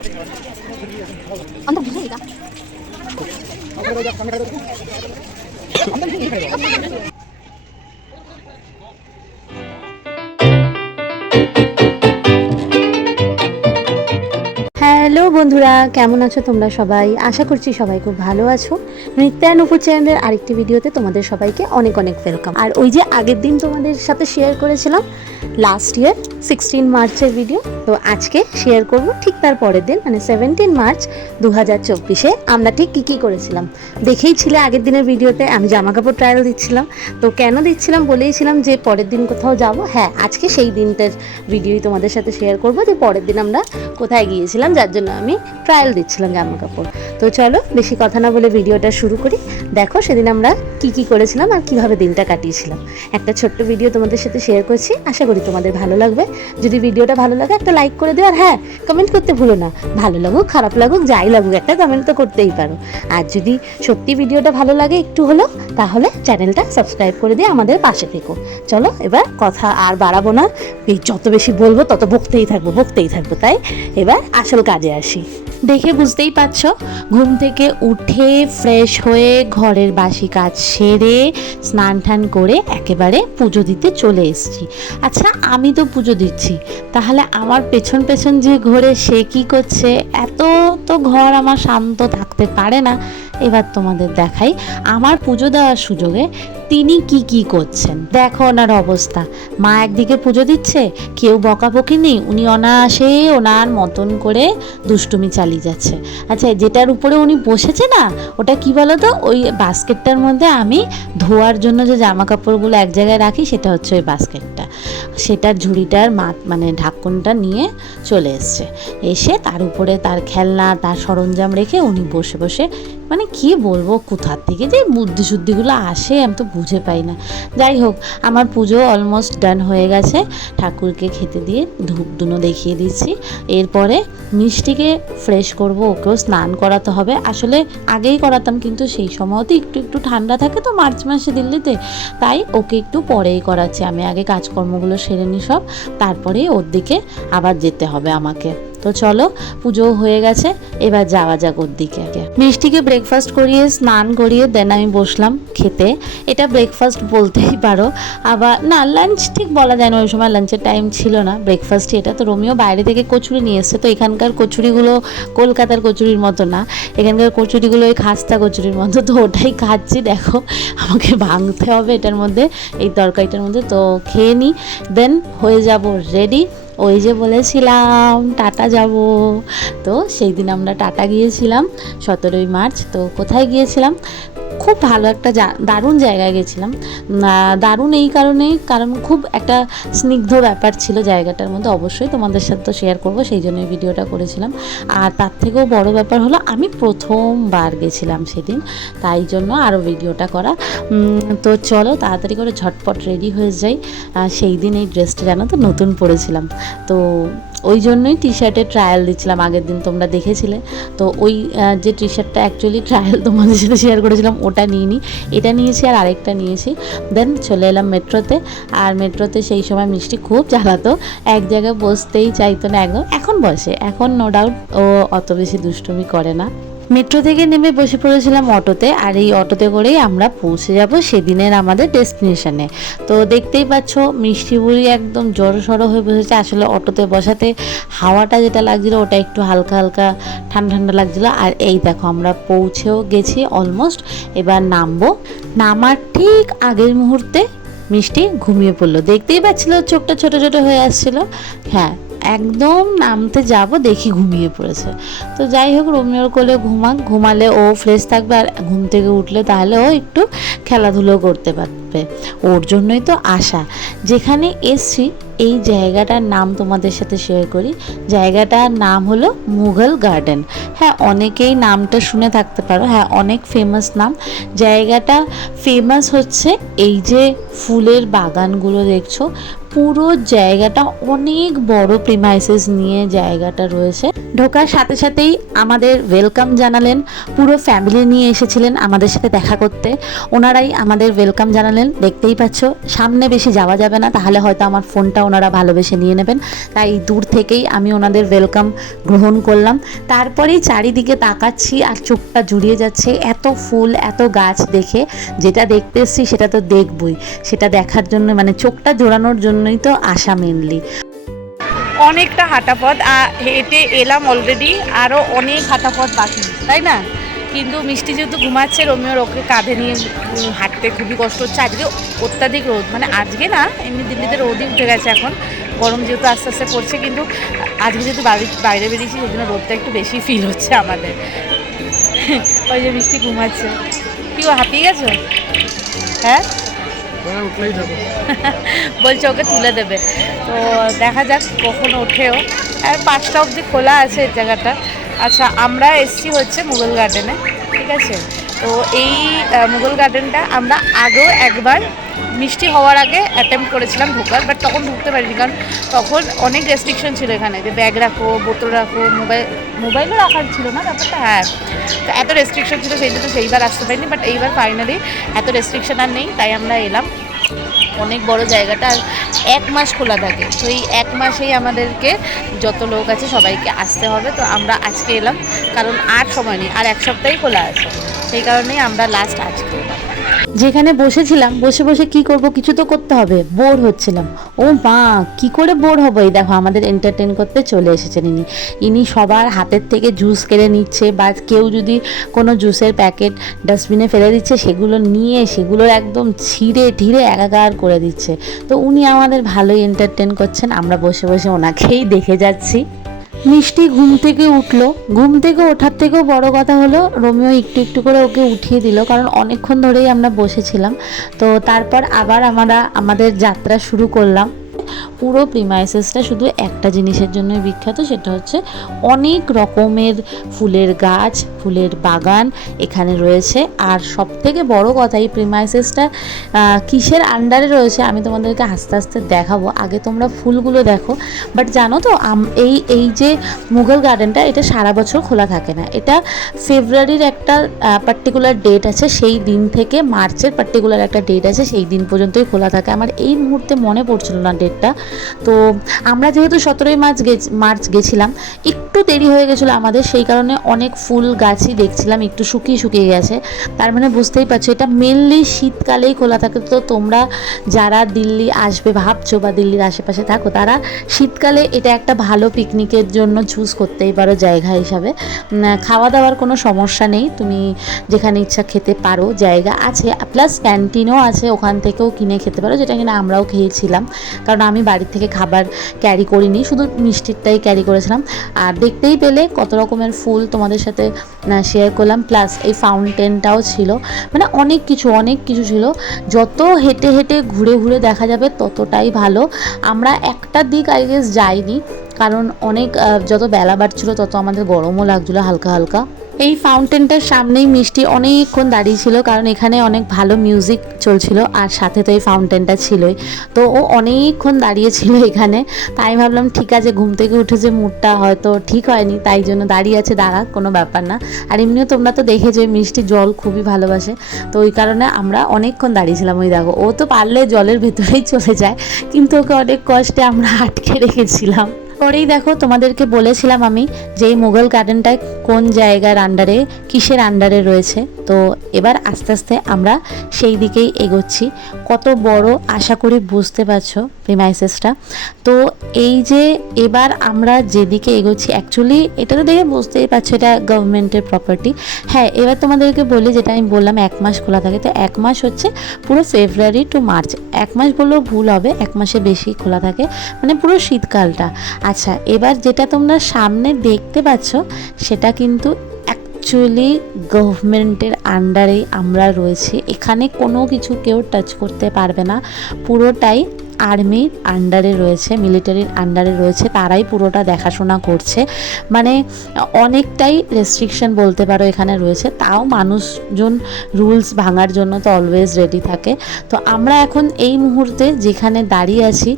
Hello বন্ধুরা, কেমন আছো তোমরা সবাই? আশা করছি সবাই খুব ভালো আছো। নৃত্যানুপুর চ্যানেলের আরেকটি ভিডিওতে তোমাদের সবাইকে অনেক অনেক ওয়েলকাম। আর ওই যে আগের দিন তোমাদের সাথে শেয়ার করেছিলাম লাস্ট ইয়ার 16 মার্চের ভিডিও, তো আজকে শেয়ার করব ঠিক তার পরের দিন, মানে 17 মার্চ 2024-এ আমরা ঠিক কী করেছিলাম। দেখেই ছিলে আগের দিনের ভিডিওতে আমি জামা কাপড় ট্রায়াল দিচ্ছিলাম। তো কেন দিচ্ছিলাম বলেইছিলাম যে পরের দিন কোথাও যাব। হ্যাঁ, আজকে সেই দিনটার ভিডিওই তোমাদের সাথে শেয়ার করব যে পরের দিন আমরা কোথায় গিয়েছিলাম, যার জন্য আমি ট্রায়াল দিচ্ছিলাম জামা কাপড়। তো চলো বেশি কথা না বলে ভিডিওটা শুরু করি। দেখো সেদিন আমরা কি করেছিলাম আর কিভাবে দিনটা কাটিয়েছিলাম। একটা ছোট্ট ভিডিও তোমাদের সাথে শেয়ার করছি, আশা করি তোমাদের ভালো লাগবে। যদি ভিডিওটা ভালো লাগে একটা লাইক করে দিও, আর হ্যাঁ, কমেন্ট করতে ভুলো না। ভালো লাগুক খারাপ লাগুক যাই লাগুক একটা কমেন্ট তো করতেই পারো। আর যদি সত্যি ভিডিওটা ভালো লাগে একটু হলেও, তাহলে চ্যানেলটা সাবস্ক্রাইব করে দিয়ে আমাদের পাশে থেকো। চলো এবার কথা আর বাড়াবো না, এই যত বেশি বলবো তত বকতেই থাকবো। তাই এবার আসল কাজে আসি। দেখে বুঝতেই পারছো, ঘুম থেকে উঠে ফ্রেশ হয়ে ঘরের বাসি কাজ সেরে স্নান টান করে একেবারে পুজো দিতে চলে এসেছি। আচ্ছা, আমি তো পুজো দিচ্ছি, তাহলে আমার পেছন পেছন যে ঘরে সে কি করছে? এত তো ঘর আমার শান্ত থাকতে পারে না। এবার তোমাদের দেখাই আমার পুজো দেওয়ার সুযোগে তিনি কি করছেন। দেখো ওনার অবস্থা। মা একদিকে পুজো দিচ্ছে, কেউ বকাবকি নেই, উনি অনায়াসে ওনার মতন করে দুষ্টুমি চালিয়ে যাচ্ছে। আচ্ছা, যেটার উপরে উনি বসেছে না, ওটা কি বলো তো? ওই বাস্কেটটার মধ্যে আমি ধোয়ার জন্য যে জামা কাপড়গুলো এক জায়গায় রাখি, সেটা হচ্ছে ওই বাস্কেটটা। সেটার ঝুড়িটার মানে ঢাকনটা নিয়ে চলে এসে তার উপরে তার খেলনা তার সরঞ্জাম রেখে উনি বসে বসে, মানে কি বলবো, কোথার থেকে যে বুদ্ধি শুদ্ধিগুলো আসে আমি তো বুঝে পাই না। যাই হোক, আমার পুজো অলমোস্ট ডান হয়ে গেছে। ঠাকুরকে খেতে দিয়ে ধূপ ধুনো দেখিয়ে দিচ্ছি। এরপরে মিষ্টিকে ফ্রেশ করব, ওকেও স্নান করাতে হবে। আসলে আগেই করাতাম, কিন্তু সেই সময়তে একটু ঠান্ডা থাকে তো মার্চ মাসে দিল্লিতে, তাই ওকে একটু পরেই করাচ্ছি। আমি আগে কাজকর্মগুলো সেরে নিই সব, তারপরে ওর দিকে আবার যেতে হবে আমাকে। তো চলো, পুজো হয়ে গেছে, এবার যাওয়া যাক ওর দিকে। মিষ্টিকে ব্রেকফাস্ট করিয়ে স্নান করিয়ে দেন আমি বসলাম খেতে। এটা ব্রেকফাস্ট বলতেই পারো, আবার না লাঞ্চ ঠিক বলা যায় না, ওই সময় লাঞ্চের টাইম ছিল না, ব্রেকফাস্টই এটা। তো রোমিও বাইরে থেকে কচুরি নিয়ে এসছে। তো এখানকার কচুরিগুলো কলকাতার কচুরির মতো না, এখানকার কচুরিগুলো ওই খাস্তা কচুরির মতো। তো ওটাই খাচ্ছি। দেখো আমাকে ভাঙতে হবে এটার মধ্যে, এই তরকারিটার মধ্যে। তো খেয়ে নিই, দেন হয়ে যাব রেডি। ওই যে বলেছিলাম টাটা যাব, তো সেই দিন আমরা টাটা গিয়েছিলাম 17ই মার্চ। তো কোথায় গিয়েছিলাম? খুব ভালো একটা দারুণ জায়গায় গেছিলাম। দারুণ এই কারণ খুব একটা স্নিগ্ধ ব্যাপার ছিল জায়গাটার মধ্যে। অবশ্যই তোমাদের সাথে তো শেয়ার করবো, সেই জন্যই ভিডিওটা করেছিলাম। আর তার থেকেও বড় ব্যাপার হলো আমি প্রথমবার গেছিলাম সেদিন, তাই জন্য আরও ভিডিওটা করা। তো চলো তাড়াতাড়ি করে ঝটপট রেডি হয়ে যাই। সেই দিন এই ড্রেসটা জানো তো নতুন পরেছিলাম, তো ওই জন্যই টি শার্টের ট্রায়াল দিচ্ছিলাম। আগের দিন তোমরা দেখেছিলে, তো ওই যে টি শার্টটা অ্যাকচুয়ালি ট্রায়াল তোমাদের সাথে শেয়ার করেছিলাম ওটা নিইনি, এটা নিয়েছি আর আরেকটা নিয়েছি। দেন চলে এলাম মেট্রোতে। আর মেট্রোতে সেই সময় মিষ্টি খুব জ্বালাতো, এক জায়গায় বসতেই চাইতো না একদম। এখন বসে, এখন নো ডাউট ও অত বেশি দুষ্টুমি করে না। মেট্রো থেকে নেমে বসে পড়েছিলাম অটোতে, আর এই অটোতে করেই আমরা পৌঁছে যাব সেদিনের আমাদের ডেস্টিনেশনে। তো দেখতেই পাচ্ছ মিষ্টি বুড়ি একদম জড়সড় হয়ে বসেছে। আসলে অটোতে বসাতে হাওয়াটা যেটা লাগছিলো ওটা একটু হালকা হালকা ঠান্ডা ঠান্ডা লাগছিলো। আর এই দেখো আমরা পৌঁছেও গেছি অলমোস্ট। এবার নামার ঠিক আগের মুহূর্তে মিষ্টি ঘুমিয়ে পড়লো। দেখতেই পাচ্ছিল চোখটা ছোট ছোট হয়ে আসছিলো। হ্যাঁ, একদম নামতে যাব দেখি ঘুমিয়ে পড়েছে। তো যাই হোক, রোমিওর কোলে ঘুমালে ও ফ্রেশ থাকবে, আর ঘুম থেকে উঠলে তাহলে ও একটু খেলাধুলো করতে পারবে। ওর জন্যই তো আশা। যেখানে এসছি এই জায়গাটার নাম তোমাদের সাথে শেয়ার করি। জায়গাটার নাম হলো মুঘল গার্ডেন। হ্যাঁ, অনেকেই নামটা শুনে থাকতে পারো, হ্যাঁ অনেক ফেমাস নাম। জায়গাটা ফেমাস হচ্ছে এই যে ফুলের বাগানগুলো দেখছো, পুরো জায়গাটা অনেক বড় প্রিমাইসেস নিয়ে জায়গাটা রয়েছে। ঢোকার সাথে সাথেই আমাদের ওয়েলকাম জানালেন, পুরো ফ্যামিলি নিয়ে এসেছিলেন আমাদের সাথে দেখা করতে, ওনারাই আমাদের ওয়েলকাম জানালেন। দেখতেই পাচ্ছ সামনে বেশি যাওয়া যাবে না, তাহলে হয়তো আমার ফোনটা ওনারা ভালোবেসে নিয়ে নেবেন, তাই দূর থেকেই আমি ওনাদের ওয়েলকাম গ্রহণ করলাম। তারপরেই চারিদিকে তাকাচ্ছি আর চোখটা জুড়িয়ে যাচ্ছে এত ফুল এত গাছ দেখে। যেটা দেখতে এসছি সেটা তো দেখবই, সেটা দেখার জন্য মানে চোখটা জোড়ানোর জন্যই তো আসা মেনলি। অনেকটা হাঁটা পথ হেঁটে এলাম অলরেডি, আরও অনেক হাঁটা পথ বাকি, তাই না? কিন্তু মিষ্টি যেহেতু ঘুমাচ্ছে, রোমিওর ওকে কাঁধে নিয়ে হাঁটতে খুবই কষ্ট হচ্ছে। আজকে অত্যাধিক রোদ, মানে আজকে না, এমনি দিল্লিতে রোদই উঠে গেছে এখন, গরম যেহেতু আস্তে আস্তে পড়ছে, কিন্তু আজকে যেহেতু বাইরে বেরিয়েছি সেই জন্য রোদটা একটু বেশি ফিল হচ্ছে আমাদের। ওই যে মিষ্টি ঘুমাচ্ছে। কি ও হাঁপিয়ে গেছো? হ্যাঁ, উঠলেই যাবে। বলছে ওকে তুলে দেবে, তো দেখা যাক কখন ওঠেও। আর 5টা অবধি খোলা আছে এই জায়গাটা। আচ্ছা, আমরা এসছি হচ্ছে মুঘল গার্ডেনে, ঠিক আছে? তো এই মুঘল গার্ডেনটা আমরা আগেও একবার মিষ্টি হওয়ার আগে অ্যাটেম্প্ট করেছিলাম ঢোকার, বাট তখন ঢুকতে পারিনি, কারণ তখন অনেক রেস্ট্রিকশন ছিল এখানে, যে ব্যাগ রাখো, বোতল রাখো, মোবাইলও রাখার ছিল না ব্যাপারটা। হ্যাঁ, তো এত রেস্ট্রিকশন ছিল, সেই জন্য সেইবার আসতে পারিনি, বাট এইবার ফাইনালি এত রেস্ট্রিকশন আর নেই, তাই আমরা এলাম। অনেক বড় জায়গাটা, আর 1 মাস খোলা থাকে, তো এই 1 মাসেই আমাদেরকে যত লোক আছে সবাইকে আসতে হবে। তো আমরা আজকে এলাম, কারণ আর সময় নেই, আর 1 সপ্তাহই খোলা আছে, সেই কারণেই আমরা লাস্ট আজকে এলাম। যেখানে বসেছিলাম, বসে বসে কি করব, কিছু তো করতে হবে, বোর হচ্ছিলাম। ও মা, কি করে বোর হবো? এই দেখো আমাদের এন্টারটেন করতে চলে এসেছেন ইনি সবার হাতের থেকে জুস কেড়ে নিচ্ছে, বা কেউ যদি কোনো জুসের প্যাকেট ডাস্টবিনে ফেলে দিচ্ছে সেগুলো নিয়ে সেগুলোর একদম ছিঁড়ে ঢিরে একাকার করে দিচ্ছে। তো উনি আমাদের ভালোই এন্টারটেন করছেন, আমরা বসে বসে ওনাকেই দেখে যাচ্ছি। মিষ্টি ঘুম থেকে উঠলো, ঘুম থেকে ওঠার থেকেও বড় কথা হলো রোমিও একটু একটু করে ওকে উঠিয়ে দিল, কারণ অনেকক্ষণ ধরেই আমরা বসেছিলাম। তো তারপর আবার আমরা আমাদের যাত্রা শুরু করলাম। পুরো প্রিমাইসেসটা শুধু একটা জিনিসের জন্যই বিখ্যাত, সেটা হচ্ছে অনেক রকমের ফুলের গাছ, ফুলের বাগান এখানে রয়েছে। আর সব থেকে বড় কথা, এই প্রিমাইসেসটা কিসের আন্ডারে রয়েছে আমি তোমাদেরকে আস্তে আস্তে দেখাবো, আগে তোমরা ফুলগুলো দেখো। বাট জানো তো, এই যে মুঘল গার্ডেনটা, এটা সারা বছর খোলা থাকে না, এটা ফেব্রুয়ারির একটা পার্টিকুলার ডেট আছে, সেই দিন থেকে মার্চের পার্টিকুলার একটা ডেট আছে, সেই দিন পর্যন্তই খোলা থাকে। আমার এই মুহূর্তে মনে পড়ছিল না ডেটটা। তো আমরা যেহেতু 17ই মার্চ গেছিলাম, একটু দেরি হয়ে গেছিলো আমাদের, সেই কারণে অনেক ফুল গাছই দেখছিলাম একটু শুকিয়ে গেছে। তার মানে বুঝতেই পারছো এটা মেনলি শীতকালেই খোলা থাকে। তো তোমরা যারা দিল্লি আসবে ভাবছো বা দিল্লির আশেপাশে থাকো, তারা শীতকালে এটা একটা ভালো পিকনিকের জন্য চুজ করতেই পারো জায়গা হিসাবে। খাওয়া দাওয়ার কোনো সমস্যা নেই, তুমি যেখানে ইচ্ছা খেতে পারো, জায়গা আছে, প্লাস ক্যান্টিনও আছে, ওখান থেকেও কিনে খেতে পারো, যেটা কিনা আমরাও খেয়েছিলাম, কারণ আমি বাড়ির থেকে খাবার ক্যারি করিনি, শুধু মিষ্টিরটাই ক্যারি করেছিলাম। আর দেখতেই পেলে কত রকমের ফুল তোমাদের সাথে শেয়ার করলাম, প্লাস এই ফাউন্টেনটাও ছিল, মানে অনেক কিছু ছিল। যত হেঁটে হেঁটে ঘুরে দেখা যাবে ততটাই ভালো। আমরা একটা দিক আই গেস যাইনি, কারণ অনেক যত বেলা বাড়ছিল তত আমাদের গরমও লাগছিলো হালকা হালকা। এই ফাউন্টেনটার সামনেই মিষ্টি অনেকক্ষণ দাঁড়িয়ে ছিল, কারণ এখানে অনেক ভালো মিউজিক চলছিল, আর সাথে তো এই ফাউন্টেনটা ছিলই, তো ও অনেকক্ষণ দাঁড়িয়েছিল এখানে। তাই ভাবলাম ঠিক আছে, ঘুম থেকে উঠে যে মুডটা হয়তো ঠিক হয়নি, তাই জন্য দাঁড়িয়ে আছে, দাঁড়া, কোনো ব্যাপার না। আর এমনিও তোমরা তো দেখেছো মিষ্টি জল খুবই ভালোবাসে, তো ওই কারণে আমরা অনেকক্ষণ দাঁড়িয়েছিলাম। ওই দেখো, ও তো পারলে জলের ভেতরেই চলে যায়, কিন্তু ওকে অনেক কষ্টে আমরা আটকে রেখেছিলাম। পরেই দেখো, তোমাদেরকে বলেছিলাম আমি যে এই মুঘল গার্ডেনটায় কোন জায়গার আন্ডারে, কিসের আন্ডারে রয়েছে। তো এবার আস্তে আস্তে আমরা সেই দিকেই এগোচ্ছি। কত বড় আশা করি বুঝতে পারছো প্রিমাইসেসটা। তো এই যে এবার আমরা যেদিকে এগোচ্ছি, অ্যাকচুয়ালি এটা তো দেখে বুঝতেই পারছো এটা গভর্নমেন্টের প্রপার্টি। হ্যাঁ, এবার তোমাদেরকে বলি, যেটা আমি বললাম 1 মাস খোলা থাকে, তো 1 মাস হচ্ছে পুরো ফেব্রুয়ারি টু মার্চ, 1 মাস বললেও ভুল হবে, 1 মাসের বেশি খোলা থাকে, মানে পুরো শীতকালটা। আচ্ছা, এবার যেটা তোমরা সামনে দেখতে পাচ্ছ সেটা কিন্তু অ্যাকচুয়ালি গভর্নমেন্টের আন্ডারেই আমরা রয়েছি, এখানে কোনো কিছু কেউ টাচ করতে পারবে না, পুরোটাই আর্মির আন্ডারে রয়েছে, মিলিটারির আন্ডারে রয়েছে, তারাই পুরোটা দেখাশোনা করছে। মানে অনেকটাই রেস্ট্রিকশন বলতে পারো এখানে রয়েছে, তাও মানুষজন রুলস ভাঙার জন্য তো অলওয়েজ রেডি থাকে। তো আমরা এখন এই মুহূর্তে যেখানে দাঁড়িয়ে আছি,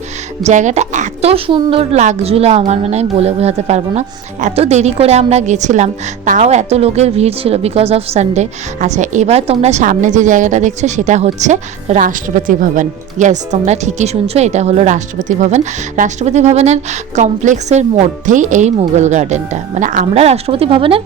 জায়গাটা এত সুন্দর লাগছিল আমার, মানে আমি বলে বোঝাতে পারবো না। এত দেরি করে আমরা গেছিলাম, তাও এত লোকের ভিড় ছিল বিকজ অফ সানডে। আচ্ছা, এবার তোমরা সামনে যে জায়গাটা দেখছো সেটা হচ্ছে রাষ্ট্রপতি ভবন। ইয়েস, তোমরা ঠিকই শুনছো, এটা হলো রাষ্ট্রপতি ভবন। রাষ্ট্রপতি ভবনের কমপ্লেক্সের মধ্যেই এই মুঘল গার্ডেনটা। মানে আমরা রাষ্ট্রপতি ভবনের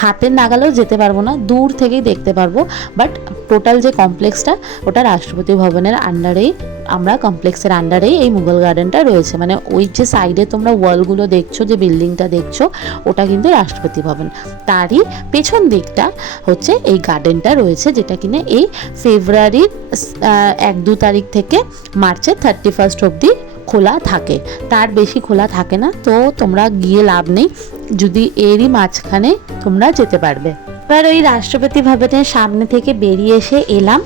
হাতের নাগালেও যেতে পারবো না, দূর থেকেই দেখতে পারবো, বাট টোটাল যে কমপ্লেক্সটা ওটা রাষ্ট্রপতি ভবনের আন্ডারেই, আমরা কমপ্লেক্সের আন্ডারেই এই মুঘল গার্ডেনটা রয়েছে। মানে ওই যে সাইডে তোমরা ওয়ালগুলো দেখছো, যে বিল্ডিংটা দেখছো, ওটা কিন্তু রাষ্ট্রপতি ভবন। তারই পেছন দিকটা হচ্ছে এই গার্ডেনটা রয়েছে, যেটা কিনা এই ফেব্রুয়ারির 1-2 তারিখ থেকে মার্চের 31 অবধি খোলা থাকে, তার বেশি খোলা থাকে না। তো তোমরা গিয়ে লাভ নেই, যদি এরই মাঝখানে তোমরা যেতে পারবে। এবার ওই রাষ্ট্রপতি ভবনের সামনে থেকে বেরিয়ে এসে এলাম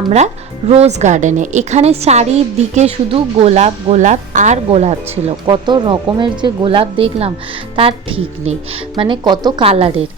আমরা রোজ গার্ডেনে। এখানে চারিদিকে শুধু গোলাপ গোলাপ আর গোলাপ ছিল, কত রকমের যে গোলাপ দেখলাম তার ঠিক নেই, মানে কত কালারের,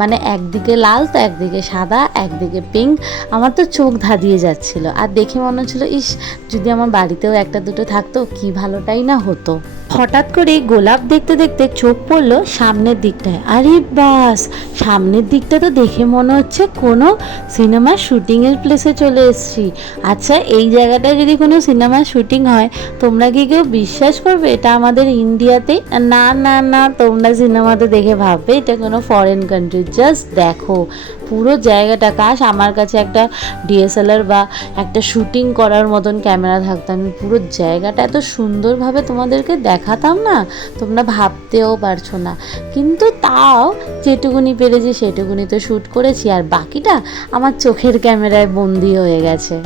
মানে একদিকে লাল তো একদিকে সাদা, একদিকে পিঙ্ক। আমার তো চোখ ধাঁধিয়ে যাচ্ছিল, আর দেখে মনে হচ্ছিল ইস, যদি আমার বাড়িতেও একটা দুটো থাকতো কি ভালোটাই না হতো। হঠাৎ করে গোলাপ দেখতে দেখতে চোখ পড়লো সামনের দিকটায়। আরে বাস, সামনের দিকটা তো দেখে মনে হচ্ছে কোনো সিনেমার শুটিংয়ের প্লেসে চলে এসেছি। আচ্ছা, এই জায়গাটায় যদি কোনো সিনেমার শুটিং হয়, তোমরা কি কেউ বিশ্বাস করবে এটা আমাদের ইন্ডিয়াতে? না না না, তোমরা সিনেমাতে দেখে ভাববে এটা কোনো ফরেন কান্ট্রি। জাস্ট দেখো পুরো জায়গাটা, কাশ আমার কাছে একটা ডিএসএলআর বা একটা শুটিং করার মতন ক্যামেরা থাকতো, আমি পুরো জায়গাটা এত সুন্দরভাবে তোমাদেরকে দেখাতাম না, তোমরা ভাবতেও পারছো না। কিন্তু তাও যেটুকুনি পেরেছি সেটুকুনি তো শ্যুট করেছি, আর বাকিটা আমার চোখের ক্যামেরায় বন্দি হয়ে গেছে।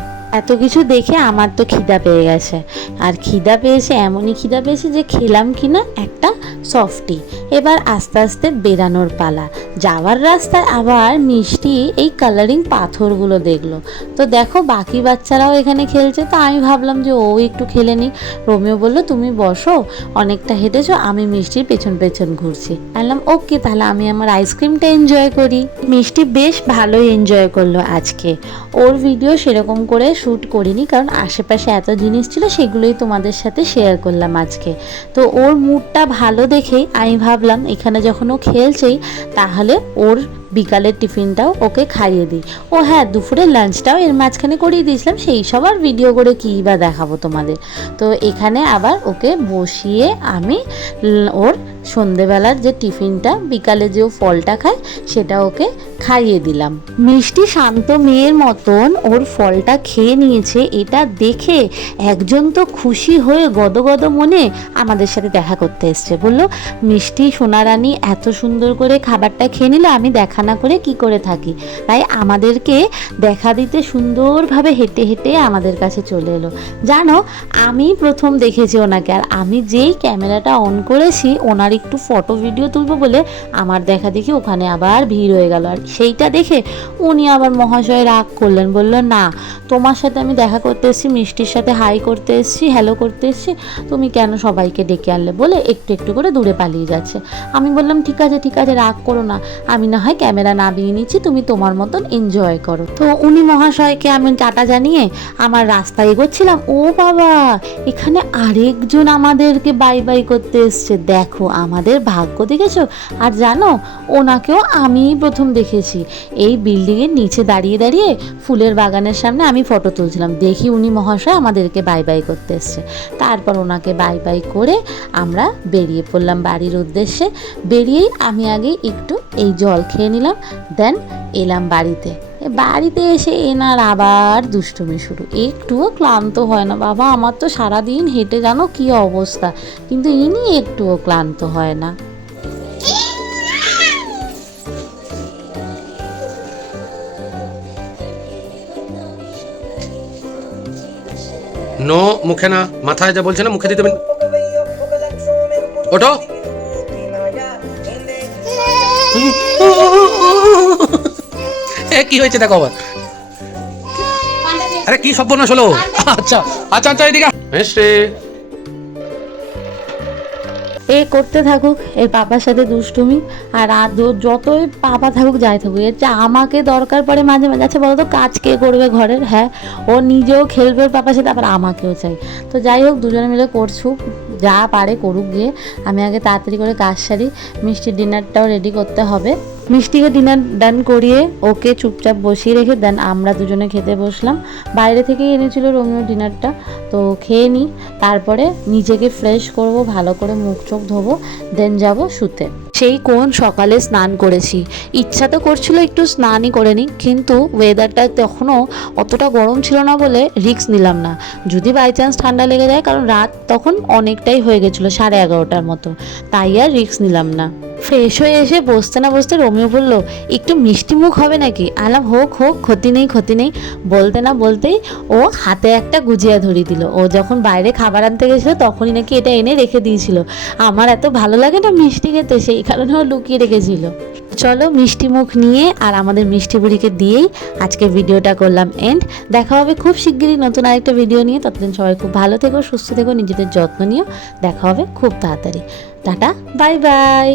এত কিছু দেখে আমার তো খিদা পেয়ে গেছে, আর খিদা পেয়েছে, এমনই খিদা পেয়েছে যে খেলাম কিনা একটা সফটি। এবার আস্তে আস্তে বেরানোর পালা। যাওয়ার রাস্তায় আবার মিষ্টি এই কালারিং পাথরগুলো দেখলো, তো দেখো বাকি বাচ্চারাও এখানে খেলছে, তো আমি ভাবলাম যে ও একটু খেলে নিই। রোমিও বললো তুমি বসো, অনেকটা হেঁটেছো, আমি মিষ্টির পেছন পেছন ঘুরছি। বললাম ওকে, তাহলে আমি আমার আইসক্রিমটা এনজয় করি। মিষ্টি বেশ ভালোই এনজয় করলো আজকে। ওর ভিডিও সেরকম করে শ্যুট করিনি, কারণ আশেপাশে এত জিনিস ছিল, সেগুলোই তোমাদের সাথে শেয়ার করলাম আজকে। তো ওর মুডটা ভালো দেখেই আমি ভাবলাম এখানে যখন ও খেলছেই, তাহলে ওর বিকালের টিফিনটাও ওকে খাইয়ে দিই। ও হ্যাঁ, দুপুরের লাঞ্চটাও এর মাঝখানে করিয়ে দিয়েছিলাম, সেই সব আর ভিডিও করে কী বা দেখাবো তোমাদের। তো এখানে আবার ওকে বসিয়ে আমি ওর সন্ধেবেলার যে টিফিনটা, বিকালে যে ও ফলটা খায়, সেটা ওকে খাইয়ে দিলাম। মিষ্টি শান্ত মেয়ের মতন ওর ফলটা খেয়ে নিয়েছে, এটা দেখে একজন তো খুশি হয়ে গদগদ মনে আমাদের সাথে দেখা করতে এসছে। বললো মিষ্টি সোনারানী এত সুন্দর করে খাবারটা খেয়ে নিলে, আমি দেখা না করে কি করে থাকি, তাই আমাদেরকে দেখা দিতে সুন্দরভাবে হেঁটে হেঁটে আমাদের কাছে চলে এলো। জানো, আমি প্রথম দেখেছি ওনাকে, আর আমি যেই ক্যামেরাটা অন করেছি ওনার একটু ফটো ভিডিও তুলবো বলে, আমার দেখা দেখি ওখানে আবার ভিড় হয়ে গেল। আর সেইটা দেখে উনি আবার মহাশয় রাগ করলেন, বললো না, তোমার সাথে আমি দেখা করতে এসেছি, মিষ্টির সাথে হাই করতে এসেছি, হ্যালো করতে এসেছি, তুমি কেন সবাইকে ডেকে আনলে, বলে একটু একটু করে দূরে পালিয়ে যাচ্ছে। আমি বললাম ঠিক আছে ঠিক আছে, রাগ করো না, আমি না হয় ক্যামেরা নামিয়ে নিচ্ছি, তুমি তোমার মতন এনজয় করো। তো উনি মহাশয়কে আমি টাটা জানিয়ে আমার রাস্তায় এগোচ্ছিলাম। ও বাবা, এখানে আরেকজন আমাদেরকে বাই বাই করতে এসছে। দেখো আমাদের ভাগ্য দেখেছো। আর জানো, ওনাকেও আমি প্রথম দেখেছি এই বিল্ডিংয়ের নিচে দাঁড়িয়ে দাঁড়িয়ে ফুলের বাগানের সামনে আমি ফটো তুলছিলাম, দেখি উনি মহাশয় আমাদেরকে বাই বাই করতে এসছে। তারপর ওনাকে বাই বাই করে আমরা বেরিয়ে পড়লাম বাড়ির উদ্দেশ্যে। বেরিয়েই আমি আগে একটু এই জল খেয়ে নিলাম, দেন এলাম বাড়িতে। বাড়িতে এসে এনার আবার দুষ্টুমি শুরু, একটুও ক্লান্ত হয় না বাবা, আমার তো সারাদিন হেঁটে জানো কি অবস্থা, কিন্তু ইনি একটুও ক্লান্ত হয় না। নো, মুখে না, মাথায় যা বলছে না মুখে দিতে হবে। ওঠো। কি হয়েছে দেখো আবার। আরে কি সর্বনাশ হলো? আচ্ছা আচ্ছা আচ্ছা এদিকে মিষ্টি। এ করতে থাকুক এর পাপার সাথে দুষ্টুমি, আর যতই পাপা থাকুক যাই থাকুক, এর যে আমাকে দরকার পড়ে মাঝে মাঝে। আচ্ছা বলো তো কাজ কে করবে ঘরের? হ্যাঁ, ও নিজেও খেলবে ওর পাপার সাথে, আবার আমাকেও চাই। তো যাই হোক, দুজনে মিলে করছুক, যা পারে করুক গিয়ে। আমি আগে তাড়াতাড়ি করে কাজ সারি, মিষ্টির ডিনারটাও রেডি করতে হবে। মিষ্টিকে ডিনার ডান করিয়ে ওকে চুপচাপ বসিয়ে রেখে দেন আমরা দুজনে খেতে বসলাম। বাইরে থেকেই এনেছিল রোমিও ডিনারটা, তো খেয়ে নিই, তারপরে নিজেকে ফ্রেশ করব, ভালো করে মুখ চোখ ধোবো, দেন যাব শুতে। সেই কোন সকালে স্নান করেছি, ইচ্ছা তো করছিল একটু স্নানই করে নিই, কিন্তু ওয়েদারটা তখনও অতটা গরম ছিল না বলে রিস্ক নিলাম না, যদি বাই চান্স ঠান্ডা লেগে যায়, কারণ রাত তখন অনেকটাই হয়ে গেছিলো, 11:30টার মতো, তাই আর রিস্ক নিলাম না। ফ্রেশ হয়ে এসে বসতে না বসতে রোমিও বললো, একটু মিষ্টি মুখ হবে নাকি? আলাম হোক হোক, ক্ষতি নেই ক্ষতি নেই। বলতে না বলতেই ও হাতে একটা গুজিয়া ধরিয়ে দিল। ও যখন বাইরে খাবার আনতে গেছিলো তখনই নাকি এটা এনে রেখে দিয়েছিল। আমার এত ভালো লাগে না মিষ্টি খেতে, সেই কারণে ও লুকিয়ে রেখেছিল। চলো মিষ্টি মুখ নিয়ে আর আমাদের মিষ্টি বুড়িকে দিয়েই আজকে ভিডিওটা করলাম এন্ড। দেখা হবে খুব শিগগিরই নতুন আরেকটা ভিডিও নিয়ে। ততদিন সবাই খুব ভালো থেকো, সুস্থ থেকো, নিজেদের যত্ন নিও। দেখা হবে খুব তাড়াতাড়ি। Tata, bye bye.